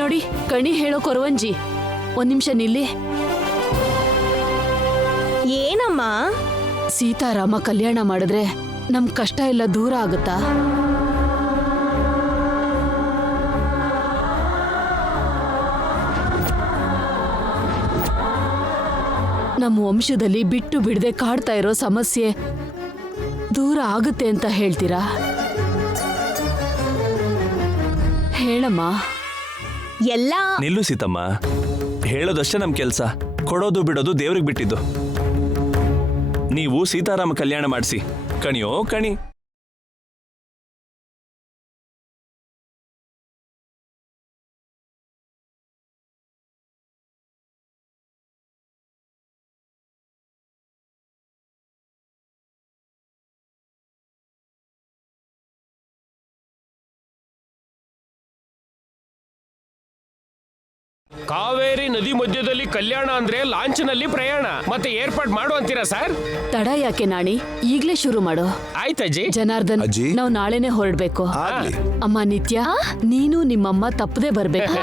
ನೋಡಿ ಕಣಿ ಹೇಳೋ ಕೊರವಂಜಿ, ಒಂದ್ ನಿಮಿಷ ನಿಲ್ಲಿ. ಏನಮ್ಮ? ಸೀತಾರಾಮ ಕಲ್ಯಾಣ ಮಾಡಿದ್ರೆ ನಮ್ ಕಷ್ಟ ಎಲ್ಲ ದೂರ ಆಗುತ್ತಾ? ನಮ್ಮ ವಂಶದಲ್ಲಿ ಬಿಟ್ಟು ಬಿಡದೆ ಕಾಡ್ತಾ ಇರೋ ಸಮಸ್ಯೆ ದೂರ ಆಗುತ್ತೆ ಅಂತ ಹೇಳ್ತೀರಾ? ಹೇಳಮ್ಮ. ಎಲ್ಲ ನಿಲ್ಲು ಸೀತಮ್ಮ, ಹೇಳೋದಷ್ಟೇ ನಮ್ ಕೆಲ್ಸ, ಕೊಡೋದು ಬಿಡೋದು ದೇವ್ರಿಗೆ ಬಿಟ್ಟಿದ್ದು. ನೀವು ಸೀತಾರಾಮ ಕಲ್ಯಾಣ ಮಾಡಿಸಿ, ಕಣಿಯೋ ಕಣಿ. ಕಾವೇರಿ ನದಿ ಮಧ್ಯದಲ್ಲಿ ಕಲ್ಯಾಣ ಅಂದ್ರೆ ಲಾಂಚ್ನಲ್ಲಿ ಪ್ರಯಾಣ, ಮತ್ತೆ ಏರ್ಪಾಟ್ ಮಾಡು ಅಂತೀರಾ ಸರ್? ತಡ ಯಾಕೆ ನಾಣಿ, ಈಗ್ಲೇ ಶುರು ಮಾಡು. ಆಯ್ತಜ್ಜಿ. ಜನಾರ್ದನ್, ಅಜ್ಜಿ. ನಾವು ನಾಳೆನೆ ಹೊರಡ್ಬೇಕು. ಅಮ್ಮ ನಿತ್ಯ, ನೀನು ನಿಮ್ಮಮ್ಮ ತಪ್ಪದೆ ಬರ್ಬೇಕು.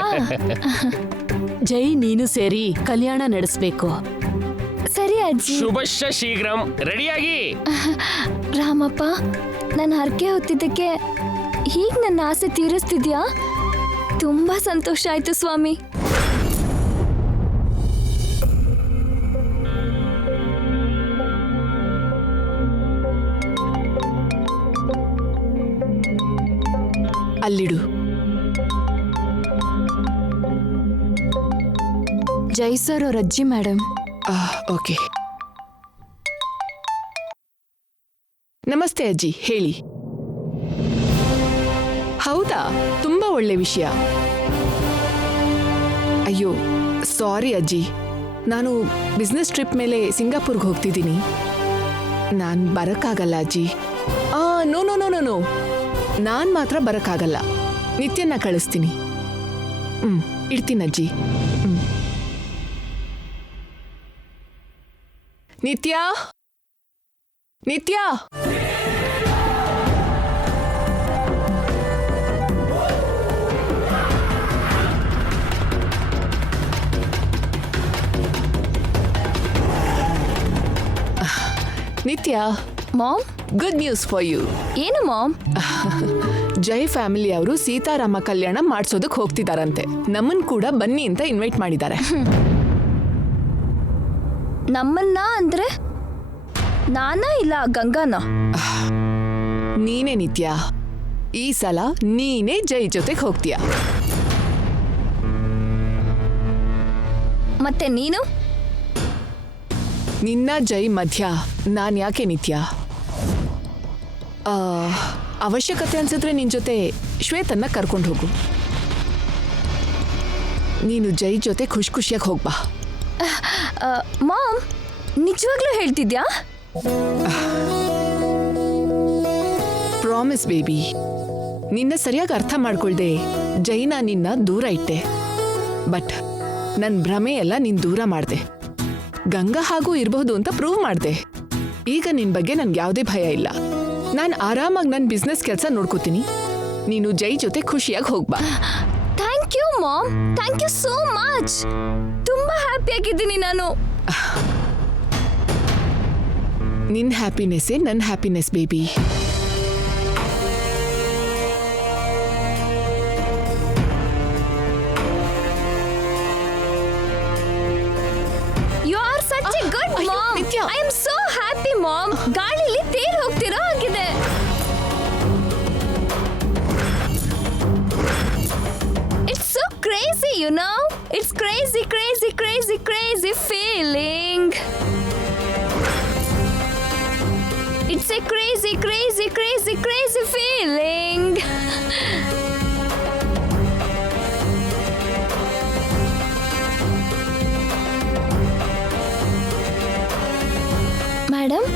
ಜೈ ನೀನು ಸೇರಿ ಕಲ್ಯಾಣ ನಡೆಸ್ಬೇಕು. ಸರಿ ಅಜ್ಜಿ. ಶುಭಶ್ಯ ಶೀಘ್ರಂ. ರೆಡಿಯಾಗಿ. ರಾಮಪ್ಪ, ನನ್ನ ಹರಕೆ ಹೊತ್ತಿದ್ದಕ್ಕೆ ಹೀಗ್ ನನ್ನ ಆಸೆ ತೀರಿಸ್ತಿದ್ಯಾ? ತುಂಬಾ ಸಂತೋಷ ಆಯ್ತು ಸ್ವಾಮಿ. ಅಲ್ಲಿಡು. ಜೈ ಸರ್ ಅವ್ರ ಅಜ್ಜಿ ಮೇಡಮ್. ಓಕೆ. ನಮಸ್ತೆ ಅಜ್ಜಿ, ಹೇಳಿ. ಹೌದಾ, ತುಂಬಾ ಒಳ್ಳೆ ವಿಷಯ. ಅಯ್ಯೋ ಸಾರಿ ಅಜ್ಜಿ, ನಾನು ಬಿಸ್ನೆಸ್ ಟ್ರಿಪ್ ಮೇಲೆ ಸಿಂಗಾಪುರ್ಗೆ ಹೋಗ್ತಿದ್ದೀನಿ. ನಾನು ಬರಕ್ಕಾಗಲ್ಲ ಅಜ್ಜಿ. No no no no no, ನಾನು ಮಾತ್ರ ಬರಕ್ಕಾಗಲ್ಲ. ನಿತ್ಯನ ಕಳಿಸ್ತೀನಿ. ಇಡ್ತೀನಿ ಅಜ್ಜಿ. Nithya, Nithya. Nithya, mom, good news for you. ಏನು ಮಾಮ್? ಜೈ ಫ್ಯಾಮಿಲಿ ಅವರು ಸೀತಾರಾಮ ಕಲ್ಯಾಣ ಮಾಡ್ಸೋದಕ್ ಹೋಗ್ತಿದಾರಂತೆ. ನಮ್ಮನ್ ಕೂಡ ಬನ್ನಿ ಅಂತ ಇನ್ವೈಟ್ ಮಾಡಿದ್ದಾರೆ. ನಮ್ಮನ್ನ ಅಂದ್ರೆ ನಾನಾ ಇಲ್ಲ ಗಂಗಾನ? ನೀನೇ ನಿತ್ಯ, ಈ ಸಲ ನೀನೇ ಜೈ ಜೊತೆಗೆ ಹೋಗ್ತೀಯ. ಮತ್ತೆ ನೀನು? ನಿನ್ನ ಜೈ ಮಧ್ಯ ನಾನ್ ಯಾಕೆ ನಿತ್ಯ? ಅವಶ್ಯಕತೆ ಅನ್ಸಿದ್ರೆ ನಿನ್ ಜೊತೆ ಶ್ವೇತನ್ನ ಕರ್ಕೊಂಡು ಹೋಗು. ನೀನು ಜೈ ಜೊತೆ ಖುಷಿ ಖುಷಿಯಾಗಿ ಹೋಗ್ಬಾ. ಮಾಮ್, ನಿಜವಾಗ್ಲೂ ಹೇಳ್ತಿದ್ಯಾ? Promise baby. ನಿನ್ನ ಸರಿಯಾಗಿ ಅರ್ಥ ಮಾಡ್ಕೊಳ್ದೆ ಜೈನ ನಿನ್ನ ದೂರ ಇಟ್ಟೆ. ಬಟ್ ನನ್ ಭ್ರಮೆ ಎಲ್ಲ ನೀನ್ ದೂರ ಮಾಡ್ದೆ. ಗಂಗಾ ಹಾಗೂ ಇರಬಹುದು ಅಂತ ಪ್ರೂವ್ ಮಾಡ್ದೆ. ಈಗ ನಿನ್ ಬಗ್ಗೆ ನನ್ಗೆ ಯಾವುದೇ ಭಯ ಇಲ್ಲ. ನಾನು ಆರಾಮಾಗಿ ನನ್ನ ಬಿಸ್ನೆಸ್ ಕೆಲಸ ನೋಡ್ಕೋತೀನಿ. ನೀನು ಜೈ ಜೊತೆ ಖುಷಿಯಾಗಿ ಹೋಗ್ಬಾ. Thank you mom, thank you so much. ತುಂಬಾ ಹ್ಯಾಪಿ ಆಗಿದ್ದೀನಿ ನಾನು. ನಿನ್ ಹ್ಯಾಪಿನೆಸ್ಸೇ ನನ್ನ happiness baby. You are such a good mom. Nitya. I am so happy mom. ಗಾಳಿಲಿ ತೇಲ್ ಹೋಗ್ತಿರೋ ಆಗಿದೆ. It's so crazy, you know. It's crazy crazy crazy crazy feeling. It's a crazy crazy crazy crazy feeling. Madam,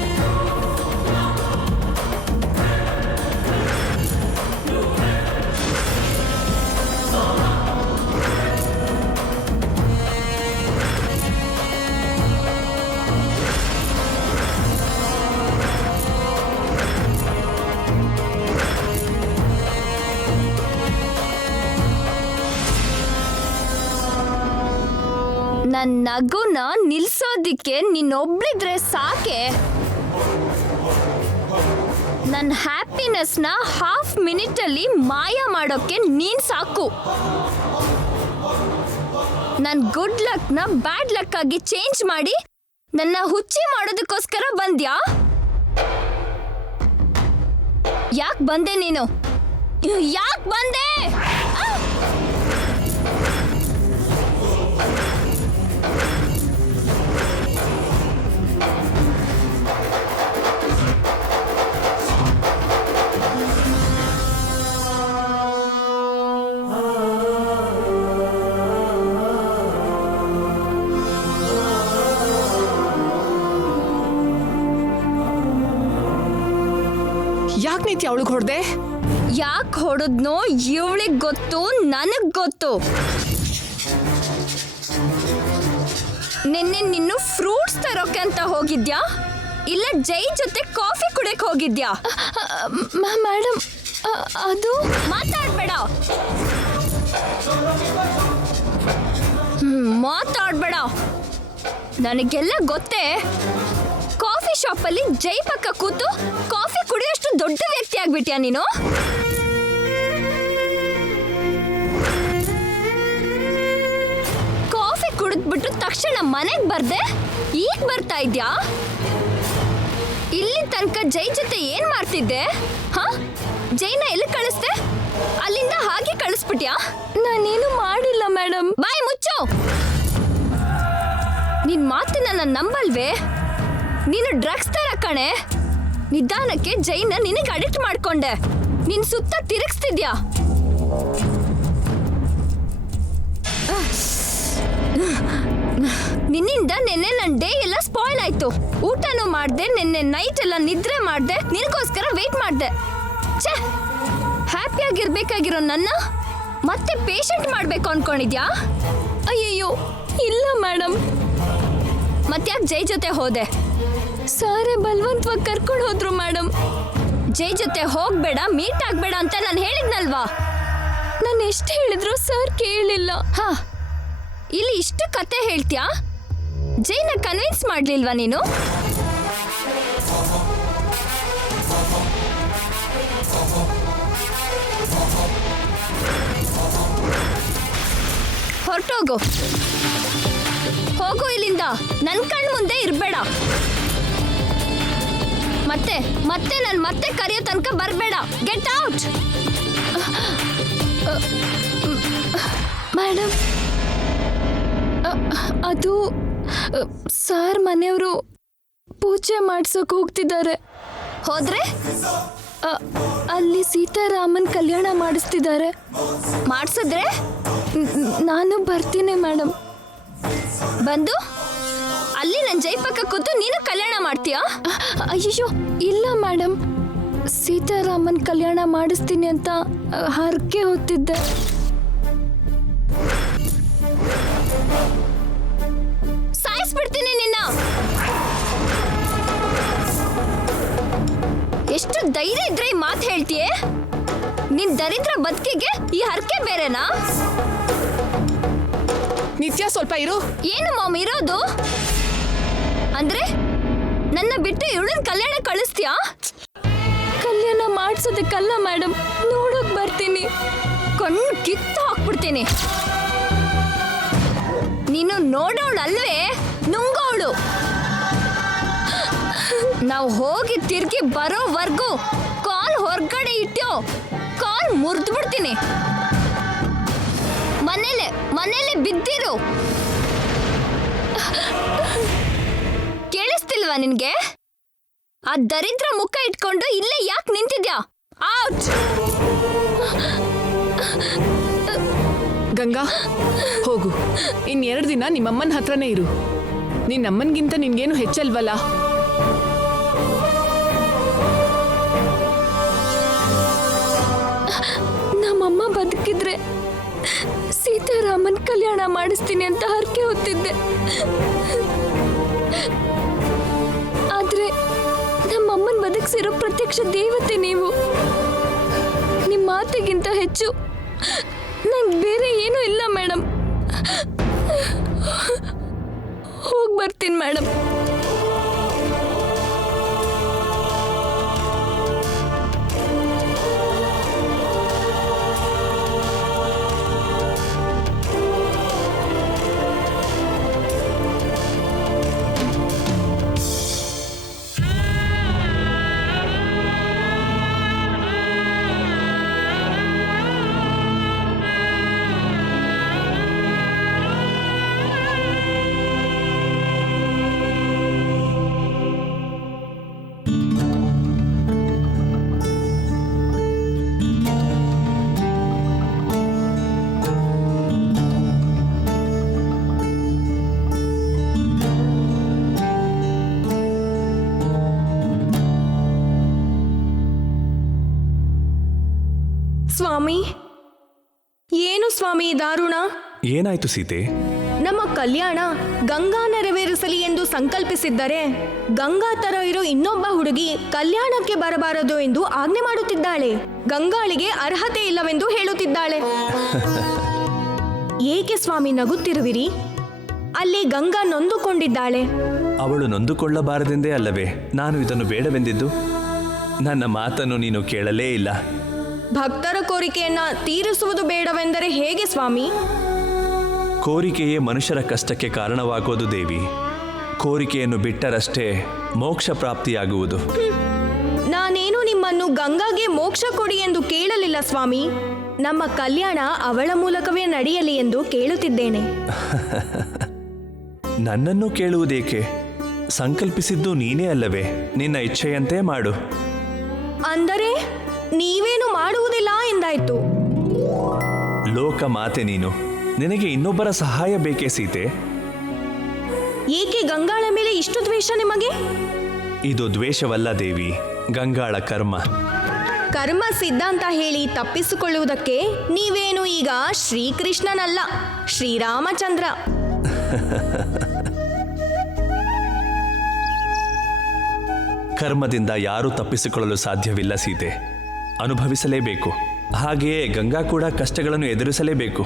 ನನ್ ನಗುನ ನಿಲ್ಸೋದಿಕ್ಕೆ ನೀನೊಬ್ಳಿದ್ರೆ ಸಾಕೆ. ನನ್ನ ಹ್ಯಾಪಿನೆಸ್ನ half ಮಿನಿಟಲ್ಲಿ ಮಾಯ ಮಾಡೋಕ್ಕೆ ನೀನ್ ಸಾಕು. ನನ್ ಗುಡ್ ಲಕ್ನ ಬ್ಯಾಡ್ ಲಕ್ ಆಗಿ ಚೇಂಜ್ ಮಾಡಿ ನನ್ನ ಹುಚ್ಚಿ ಮಾಡೋದಕ್ಕೋಸ್ಕರ ಬಂದ್ಯಾ? ಯಾಕೆ ಬಂದೆ ನೀನು? ಯಾಕೆ ಬಂದೆ? ಯಾಕೆ ನಿತ್ಯ ಅವಳಿಗೆ ಹೊಡೆದೆ? ಯಾಕೆ ಹೊಡೆದ್ನೋ ಇವಳಿಗೆ ಗೊತ್ತು, ನನಗ್ ಗೊತ್ತು. ನಿನ್ನೆ ನಿನ್ನು ಫ್ರೂಟ್ಸ್ ತರೋಕೆ ಅಂತ ಹೋಗಿದ್ಯಾ ಇಲ್ಲ ಜೈ ಜೊತೆ ಕಾಫಿ ಕುಡಿಯಕ್ಕೆ ಹೋಗಿದ್ಯಾ? ಮೇಡಮ್ ಅದು ಮಾತಾಡ್ಬೇಡ. ಮಾತಾಡ್ಬೇಡ. ನನಗೆಲ್ಲ ಗೊತ್ತೇ. ಕಾಫಿ ಶಾಪಲ್ಲಿ ಜೈ ಪಕ್ಕ ಕೂತು ಕಾಫಿ ಕುಡಿಯೋಷ್ಟು ದೊಡ್ಡ ವ್ಯಕ್ತಿ ಆಗ್ಬಿಟ್ಯಾ ನೀನು? ಕಾಫಿ ಕುಡಿದ್ಬಿಟ್ಟು ತಕ್ಷಣ ಮನೆಗೆ ಬರ್ದೆ ಈಗ ಬರ್ತಾ ಇದ್ಯಾ? ಇಲ್ಲಿ ತನಕ ಜೈ ಜೊತೆ ಏನ್ ಮಾಡ್ತಿದ್ದೆ? ಹಾ, ಜೈನ ಎಲ್ಲಿ ಕಳಿಸ್ದೆ? ಅಲ್ಲಿಂದ ಹಾಗೆ ಕಳಿಸ್ಬಿಟ್ಯಾ? ನಾನೇನು ಮಾಡಿಲ್ಲ ಮೇಡಮ್. ಬಾಯ್ ಮುಚ್ಚು. ನಿನ್ ಮಾತನ್ನ ನಾನು ನಂಬಲ್ವೇ? ನೀನು ಡ್ರಗ್ಸ್ ತರ ಕಣೆ. ನಿಧಾನಕ್ಕೆ ಜೈನ ನಿನಗೆ ಅಡಿಕ್ಟ್ ಮಾಡ್ಕೊಂಡೆ. ನಿನ್ ಸುತ್ತ ತಿರುಗಿಸ್ತಿದ್ಯಾ? ನಿನ್ನಿಂದ ನಿನ್ನೆ ನನ್ನ ಡೇ ಎಲ್ಲ ಸ್ಪಾಯ್ಲ್ ಆಯ್ತು. ಊಟನೂ ಮಾಡ್ದೆ, ನಿನ್ನೆ ನೈಟ್ ಎಲ್ಲ ನಿದ್ರೆ ಮಾಡ್ದೆ, ನಿನಗೋಸ್ಕರ ವೇಟ್ ಮಾಡ್ದೆ. ಛೇ, ಹ್ಯಾಪಿಯಾಗಿರ್ಬೇಕಾಗಿರೋ ನನ್ನ ಮತ್ತೆ ಪೇಷಂಟ್ ಮಾಡ್ಬೇಕು ಅನ್ಕೊಂಡಿದ್ಯಾ? ಅಯ್ಯಯ್ಯೋ ಇಲ್ಲ ಮೇಡಮ್. ಮತ್ತ್ಯಾಕೆ ಜೈ ಜೊತೆ ಹೋದೆ? ಸಾರೇ ಬಲವಂತವಾಗಿ ಕರ್ಕೊಂಡು ಹೋದ್ರು ಮೇಡಮ್. ಜೈ ಜೊತೆ ಹೋಗ್ಬೇಡ, ಮೀಟ್ ಆಗ್ಬೇಡ ಅಂತ ನಾನು ಹೇಳಿದ್ನಲ್ವಾ? ನಾನು ಎಷ್ಟು ಹೇಳಿದ್ರು ಸರ್ ಕೇಳಿಲ್ಲ. ಹಾ, ಇಲ್ಲಿ ಇಷ್ಟು ಕತೆ ಹೇಳ್ತ್ಯಾ? ಜೈನ ಕನ್ವಿನ್ಸ್ ಮಾಡ್ಲಿಲ್ವಾ ನೀನು? ಹೊರಟೋಗು. ಹೋಗು ಇಲ್ಲಿಂದ. ನನ್ನ ಕಣ್ಣು ಮುಂದೆ ಇರಬೇಡ. ಮತ್ತೆ ಮತ್ತೆ ನಾನು ಮತ್ತೆ ಕರೆಯೋ ತನಕ ಬರಬೇಡ. Get out. ಮೇಡಮ್, ಅದು ಸರ್ ಮನೆಯವರು ಪೂಜೆ ಮಾಡ್ಸೋಕೆ ಹೋಗ್ತಿದ್ದಾರೆ. ಹೋದ್ರೆ ಅಲ್ಲಿ ಸೀತಾರಾಮನ್ ಕಲ್ಯಾಣ ಮಾಡಿಸ್ತಿದ್ದಾರೆ. ಮಾಡಿಸಿದ್ರೆ ನಾನು ಬರ್ತೀನಿ ಮೇಡಮ್. ಬಂದು ಅಲ್ಲಿ ನನ್ನ ಜೈ ಪಕ್ಕ ಕೂತು ನೀನು ಕಲ್ಯಾಣ ಮಾಡ್ತೀಯಾ? ಅಯ್ಯೋ ಇಲ್ಲ ಮೇಡಮ್, ಸೀತಾರಾಮನ್ ಕಲ್ಯಾಣ ಮಾಡಿಸ್ತೀನಿ ಅಂತ ಹರಕೆ ಹೊತ್ತಿದ್ದೆ. ಸಾಯಿಸ್ಬಿಡ್ತೀನಿ ನಿನ್ನ. ಎಷ್ಟು ಧೈರ್ಯ ಇದ್ರೆ ಈ ಮಾತು ಹೇಳ್ತೀಯೇ? ನಿನ್ ದರಿದ್ರ ಬದುಕಿಗೆ ಈ ಹರಕೆ ಬೇರೆನಾ? ನಿತ್ಯ ಸ್ವಲ್ಪ ಇರು. ಏನು ಮಾಮ್ ಇರೋದು? ಅಂದ್ರೆ ನನ್ನ ಬಿಟ್ಟು ಇವಳನ್ನ ಕಲ್ಯಾಣ ಕಳಿಸ್ತೀಯಾ? ಕಲ್ಯಾಣ ಮಾಡ್ಸೋದಕ್ಕಲ್ಲ ಮೇಡಮ್, ನೋಡೋಕ್ ಬರ್ತೀನಿ. ಕಣ್ಣು ಕಿತ್ತು ಹಾಕ್ಬಿಡ್ತೀನಿ. ನೀನು ನೋಡೋಳಲ್ವೇ, ನುಂಗೋಳು. ನಾವು ಹೋಗಿ ತಿರ್ಗಿ ಬರೋವರೆಗೂ ಕಾಲ್ ಹೊರಗಡೆ ಇಟ್ಟು ಕಾಲ್ ಮುರಿದ್ಬಿಡ್ತೀನಿ. ಮನೇಲೆ ಬಿದ್ದಿರು. ಕೇಳಿಸ್ತಿಲ್ವಾ ನಿನ್ಗೆ? ಆ ದರಿದ್ರ ಮುಖ ಇಟ್ಕೊಂಡು ಇಲ್ಲೇ ಯಾಕೆ ನಿಂತಿದ್ಯಾ? ಔಟ್. ಗಂಗಾ, ಹೋಗು. ಇನ್2 ದಿನ ನಿಮ್ಮಮ್ಮನ ಹತ್ರನೇ ಇರು. ನಿನ್ನಮ್ಮನ್ಗಿಂತ ನಿನ್ಗೇನು ಹೆಚ್ಚಲ್ವಲ್ಲ. ನಮ್ಮಮ್ಮ ಬದುಕಿದ್ರೆ ಸೀತಾರಾಮನ್ ಕಲ್ಯಾಣ ಮಾಡಿಸ್ತೀನಿ ಅಂತ ಹರಕೆ ಹೊತ್ತಿದ್ದೆ. ಆದ್ರೆ ನಮ್ಮಮ್ಮನ್ ಬದುಕಿಸಿರೋ ಪ್ರತ್ಯಕ್ಷ ದೇವತೆ ನೀವು. ನಿಮ್ಮ ಮಾತಿಗಿಂತ ಹೆಚ್ಚು ನಂಗೆ ಬೇರೆ ಏನೂ ಇಲ್ಲ ಮೇಡಮ್. ಹೋಗಿ ಬರ್ತೀನಿ ಮೇಡಮ್. ಸ್ವಾಮಿ, ಏನು ಸ್ವಾಮಿ ದಾರುಣ? ಏನಾಯ್ತು ಸೀತೆ? ನಮ್ಮ ಕಲ್ಯಾಣ ಗಂಗಾ ನೆರವೇರಿಸಲಿ ಎಂದು ಸಂಕಲ್ಪಿಸಿದ್ದರೆ ಗಂಗಾ ತರ ಇರೋ ಇನ್ನೊಬ್ಬ ಹುಡುಗಿ ಕಲ್ಯಾಣಕ್ಕೆ ಬರಬಾರದು ಎಂದು ಆಜ್ಞೆ ಮಾಡುತ್ತಿದ್ದಾಳೆ. ಗಂಗಾಳಿಗೆ ಅರ್ಹತೆ ಇಲ್ಲವೆಂದು ಹೇಳುತ್ತಿದ್ದಾಳೆ. ಏಕೆ ಸ್ವಾಮಿ ನಗುತ್ತಿರುವಿರಿ? ಅಲ್ಲಿ ಗಂಗಾ ನೊಂದುಕೊಂಡಿದ್ದಾಳೆ. ಅವಳು ನೊಂದುಕೊಳ್ಳಬಾರದೆಂದೇ ಅಲ್ಲವೇ ನಾನು ಇದನ್ನು ಬೇಡವೆಂದಿದ್ದು? ನನ್ನ ಮಾತನ್ನು ನೀನು ಕೇಳಲೇ ಇಲ್ಲ. ಭಕ್ತರ ಕೋರಿಕೆಯನ್ನ ತೀರಿಸುವುದು ಬೇಡವೆಂದರೆ ಹೇಗೆ ಸ್ವಾಮಿ? ಕೋರಿಕೆಯೇ ಮನುಷ್ಯರ ಕಷ್ಟಕ್ಕೆ ಕಾರಣವಾಗೋದು ದೇವಿ. ಕೋರಿಕೆಯನ್ನು ಬಿಟ್ಟರಷ್ಟೇ ಮೋಕ್ಷ ಪ್ರಾಪ್ತಿಯಾಗುವುದು. ನಾನೇನು ನಿಮ್ಮನ್ನು ಗಂಗಾಗೆ ಮೋಕ್ಷ ಕೊಡಿ ಎಂದು ಕೇಳಲಿಲ್ಲ ಸ್ವಾಮಿ. ನಮ್ಮ ಕಲ್ಯಾಣ ಅವಳ ಮೂಲಕವೇ ನಡೆಯಲಿ ಎಂದು ಕೇಳುತ್ತಿದ್ದೇನೆ. ನನ್ನನ್ನು ಕೇಳುವುದೇಕೆ? ಸಂಕಲ್ಪಿಸಿದ್ದು ನೀನೇ ಅಲ್ಲವೇ? ನಿನ್ನ ಇಚ್ಛೆಯಂತೆ ಮಾಡು. ಅಂದರೆ ನೀವೇನು ಮಾಡುವುದಿಲ್ಲ ಎಂದಾಯ್ತು. ಲೋಕ ಮಾತೆ ನೀನು. ನಿನಗೆ ಇನ್ನೊಬ್ಬರ ಸಹಾಯ ಬೇಕೇ ಸೀತೆ? ಏಕೆ ಗಂಗಾಳ ಮೇಲೆ ಇಷ್ಟು ದ್ವೇಷ ನಿಮಗೆ? ಇದು ದ್ವೇಷವಲ್ಲ ದೇವಿ, ಗಂಗಾಳ ಕರ್ಮ. ಕರ್ಮ ಸಿದ್ಧಾಂತ ಹೇಳಿ ತಪ್ಪಿಸಿಕೊಳ್ಳುವುದಕ್ಕೆ ನೀವೇನು ಈಗ ಶ್ರೀಕೃಷ್ಣನಲ್ಲ, ಶ್ರೀರಾಮಚಂದ್ರ. ಕರ್ಮದಿಂದ ಯಾರೂ ತಪ್ಪಿಸಿಕೊಳ್ಳಲು ಸಾಧ್ಯವಿಲ್ಲ ಸೀತೆ. ಅನುಭವಿಸಲೇಬೇಕು. ಹಾಗೆಯೇ ಗಂಗಾ ಕೂಡ ಕಷ್ಟಗಳನ್ನು ಎದುರಿಸಲೇಬೇಕು.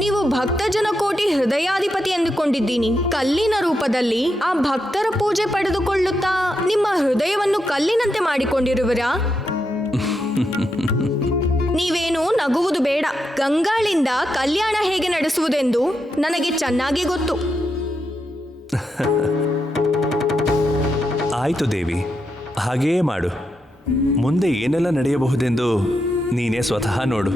ನೀವು ಭಕ್ತಜನ ಕೋಟಿ ಹೃದಯಾಧಿಪತಿ ಎಂದುಕೊಂಡಿದ್ದೀನಿ. ಕಲ್ಲಿನ ರೂಪದಲ್ಲಿ ಆ ಭಕ್ತರ ಪೂಜೆ ಪಡೆದುಕೊಳ್ಳುತ್ತಾ ನಿಮ್ಮ ಹೃದಯವನ್ನು ಕಲ್ಲಿನಂತೆ ಮಾಡಿಕೊಂಡಿರುವಿರಾ? ನೀವೇನು ನಗುವುದು ಬೇಡ. ಗಂಗಾಳಿಂದ ಕಲ್ಯಾಣ ಹೇಗೆ ನಡೆಸುವುದೆಂದು ನನಗೆ ಚೆನ್ನಾಗಿ ಗೊತ್ತು. ಆಯ್ತು ದೇವಿ, ಹಾಗೆಯೇ ಮಾಡು. ಮುಂದೆ ಏನೆಲ್ಲ ನಡೆಯಬಹುದೆಂದು ನೀನೇ ಸ್ವತಃ ನೋಡು.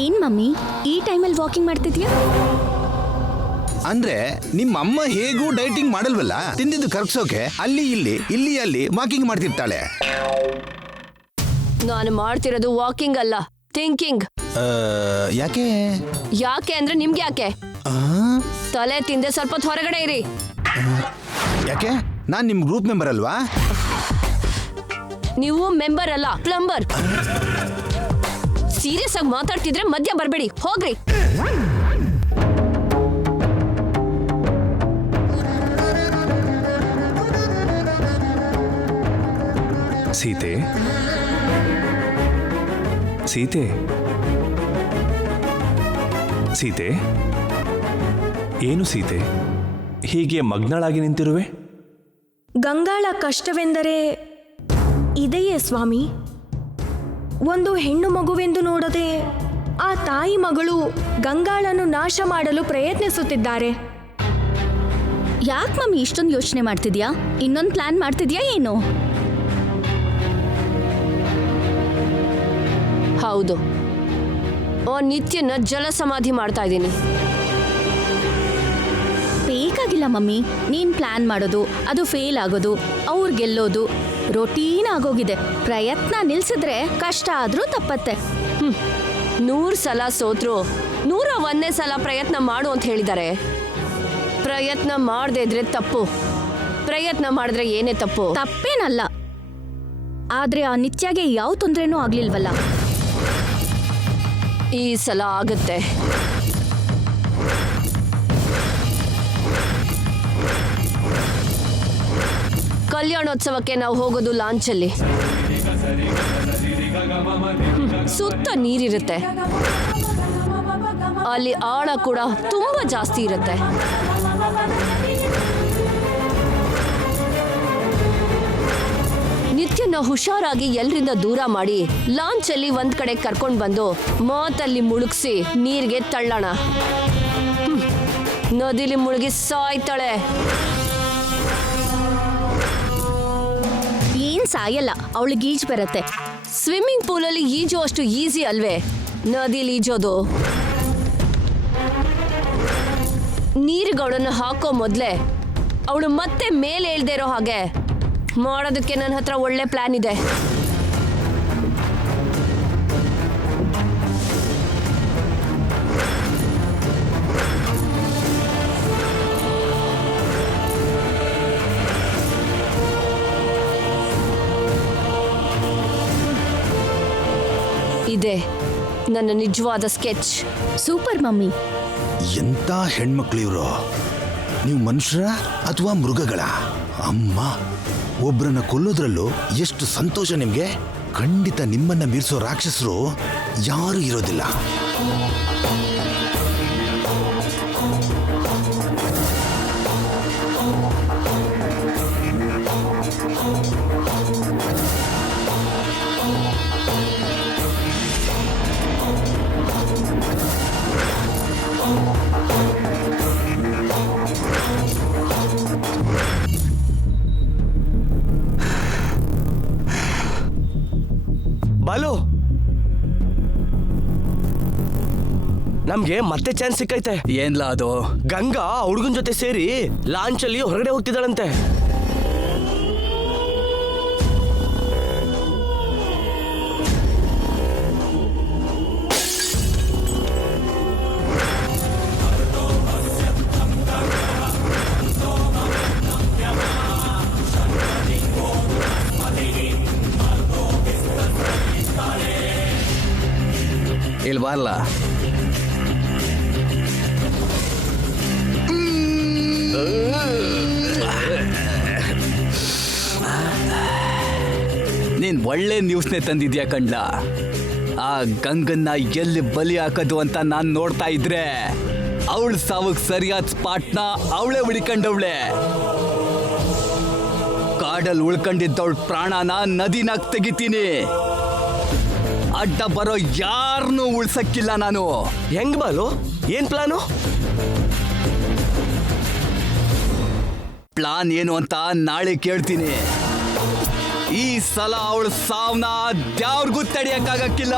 ಏನ್ ಮಮ್ಮಿ ಈ ಟೈಮಲ್ಲಿ ವಾಕಿಂಗ್ ಮಾಡ್ತಿದ್ಯಾ? ಅಂದ್ರೆ ನಿಮ್ಮಮ್ಮ ಹೇಗೂ ಡೈಟಿಂಗ್ ಮಾಡಲ್ವಲ್ಲ, ತಿಂದಿದ್ದು ಕರ್ಗ್ಸೋಕೆ ಅಲ್ಲಿ ಇಲ್ಲಿ ವಾಕಿಂಗ್ ಮಾಡ್ತಿರ್ತಾಳೆ. ನಾನು ಮಾಡ್ತಿರೋದು ವಾಕಿಂಗ್ ಅಲ್ಲ, ಥಿಂಕಿಂಗ್. ಯಾಕೆ? ಯಾಕೆ ಅಂದ್ರೆ ನಿಮ್ಗೆ ಯಾಕೆ? ತಲೆ ತಿಂದೆ ಸ್ವಲ್ಪ ಹೊರಗಡೆ ಇರಿ. ಯಾಕೆ? ನಾನ್ ನಿಮ್ ಗ್ರೂಪ್ ಮೆಂಬರ್ ಅಲ್ವಾ? ನೀವು ಮೆಂಬರ್ ಅಲ್ಲ, ಪ್ಲಂಬರ್. ಸೀರಿಯಸ್ ಆಗಿ ಮಾತಾಡ್ತಿದ್ರೆ ಮಧ್ಯ ಬರಬೇಡಿ, ಹೋಗ್ರಿ. ಸೀತೆ, ಸೀತೆ, ಸೀತೆ, ಏನು ಸೀತೆ ಹೀಗೆ ಮಗ್ನಳಾಗಿ ನಿಂತಿರುವೆ? ಗಂಗಾಳ ಕಷ್ಟವೆಂದರೆ ಇದೆಯೇ ಸ್ವಾಮಿ? ಒಂದು ಹೆಣ್ಣು ಮಗುವೆಂದು ನೋಡದೆ ಆ ತಾಯಿ ಮಗಳು ಗಂಗಾಳನ್ನು ನಾಶ ಮಾಡಲು ಪ್ರಯತ್ನಿಸುತ್ತಿದ್ದಾರೆ. ಯಾಕೆ ಮಮ್ಮಿ ಇಷ್ಟೊಂದು ಯೋಚನೆ ಮಾಡ್ತಿದ್ಯಾ? ಇನ್ನೊಂದು ಪ್ಲಾನ್ ಮಾಡ್ತಿದ್ಯಾ ಏನು? ಹೌದು, ನಿತ್ಯನ ಜಲ ಸಮಾಧಿ ಮಾಡ್ತಾ ಇದ್ದೀನಿ. ಬೇಗ ಪರವಾಗಿಲ್ಲ ಮಮ್ಮಿ, ನೀನ್ ಪ್ಲಾನ್ ಮಾಡೋದು ಅದು ಫೇಲ್ ಆಗೋದು ಅವ್ರು ಗೆಲ್ಲೋದು ರೊಟೀನ್ ಆಗೋಗಿದೆ. ಪ್ರಯತ್ನ ನಿಲ್ಸಿದ್ರೆ ಕಷ್ಟ ಆದ್ರೂ ತಪ್ಪತ್ತೆ. 100 ಸಲ ಸೋತ್ರು 101ನೇ ಸಲ ಪ್ರಯತ್ನ ಮಾಡು ಅಂತ ಹೇಳಿದ್ದಾರೆ. ಪ್ರಯತ್ನ ಮಾಡದೇ ಇದ್ರೆ ತಪ್ಪು, ಪ್ರಯತ್ನ ಮಾಡಿದ್ರೆ ಏನೇ ತಪ್ಪು? ತಪ್ಪೇನಲ್ಲ, ಆದ್ರೆ ಆ ನಿತ್ಯಗೆ ಯಾವ ತೊಂದ್ರೆನೂ ಆಗ್ಲಿಲ್ವಲ್ಲ. ಈ ಸಲ ಆಗುತ್ತೆ. ಕಲ್ಯಾಣೋತ್ಸವಕ್ಕೆ ನಾವು ಹೋಗೋದು ಲಾಂಚಲ್ಲಿ. ಸುತ್ತ ನೀರಿರುತ್ತೆ, ಅಲ್ಲಿ ಆಳ ಕೂಡ ತುಂಬಾ ಜಾಸ್ತಿ ಇರುತ್ತೆ. ನಿತ್ಯನ ಹುಷಾರಾಗಿ ಎಲ್ರಿಂದ ದೂರ ಮಾಡಿ ಲಾಂಚಲ್ಲಿ ಒಂದ್ ಕಡೆ ಕರ್ಕೊಂಡ್ ಬಂದು ಮಾತಲ್ಲಿ ಮುಳುಗಿಸಿ ನೀರ್ಗೆ ತಳ್ಳೋಣ. ನದಿಲಿ ಮುಳುಗಿ ಸಾಯ್ತಾಳೆ. ಏನ್ ಸಾಯಲ್ಲ, ಅವಳಿಗೆ ಈಜ್ ಬರತ್ತೆ. ಸ್ವಿಮ್ಮಿಂಗ್ ಪೂಲಲ್ಲಿ ಈಜು ಅಷ್ಟು ಈಸಿ ಅಲ್ವೇ ನದಿಲಿ ಈಜೋದು? ನೀರುಗಳನ್ನು ಹಾಕೋ ಮೊದಲೇ ಅವಳು ಮತ್ತೆ ಮೇಲೆ ಹೇಳ್ದೇ ಇರೋ ಹಾಗೆ ಮಾಡೋದಕ್ಕೆ ನನ್ನ ಹತ್ರ ಒಳ್ಳೆ ಪ್ಲಾನ್ ಇದೆ. ಇದೆ ನನ್ನ ನಿಜವಾದ ಸ್ಕೆಚ್. Super mummy. ಎಂತ ಹೆಣ್ಮಕ್ಳು ಇವರು? ನೀವು ಮನುಷ್ಯರ ಅಥವಾ ಮೃಗಗಳ? ಅಮ್ಮ, ಒಬ್ರನ್ನ ಕೊಲ್ಲೋದ್ರಲ್ಲೂ ಎಷ್ಟು ಸಂತೋಷ ನಿಮ್ಗೆ. ಖಂಡಿತ ನಿಮ್ಮನ್ನ ಮೀರಿಸೋ ರಾಕ್ಷಸರು ಯಾರು ಇರೋದಿಲ್ಲ. ಬಾಲು, ನಮ್ಗೆ ಮತ್ತೆ ಚಾನ್ಸ್ ಸಿಕ್ಕೈತೆ. ಏನ್ಲಾ ಅದು? ಗಂಗಾ ಹುಡುಗನ ಜೊತೆ ಸೇರಿ ಲಾಂಚಲ್ಲಿ ಹೊರಗಡೆ ಹೋಗ್ತಿದ್ದಾಳಂತೆ. ಇಲ್ಲಿ ಬಾರ್ಲಾ. ನೀನ್ ಒಳ್ಳೆ ನ್ಯೂಸ್ನೇ ತಂದಿದ್ಯಾ ಕಂಡ್ಲ. ಆ ಗಂಗನ್ನ ಎಲ್ಲಿ ಬಲಿ ಹಾಕೋದು ಅಂತ ನಾನ್ ನೋಡ್ತಾ ಇದ್ರೆ ಅವಳ ಸಾವಕ್ ಸರಿಯಾದ ಸ್ಪಾಟ್ನ ಅವಳೇ ಉಳಿಕೊಂಡವಳೆ. ಕಾಡಲ್ಲಿ ಉಳ್ಕೊಂಡಿದ್ದವಳ ಪ್ರಾಣನ ನದಿನಾಗ ತೆಗಿತೀನಿ. ಅಡ್ಡ ಬರೋ ಯಾರನ್ನೂ ಉಳ್ಸಕ್ಕಿಲ್ಲ ನಾನು. ಹೆಂಗ್ ಬಾಲು? ಏನ್ ಪ್ಲಾನು? ಪ್ಲಾನ್ ಏನು ಅಂತ ನಾಳೆ ಕೇಳ್ತೀನಿ. ಈ ಸಲ ಅವಳು ಸಾವನ್ನ ದ್ಯಾವ್ರಿಗೂ ತಡೆಯಕ್ಕಾಗಕ್ಕಿಲ್ಲ.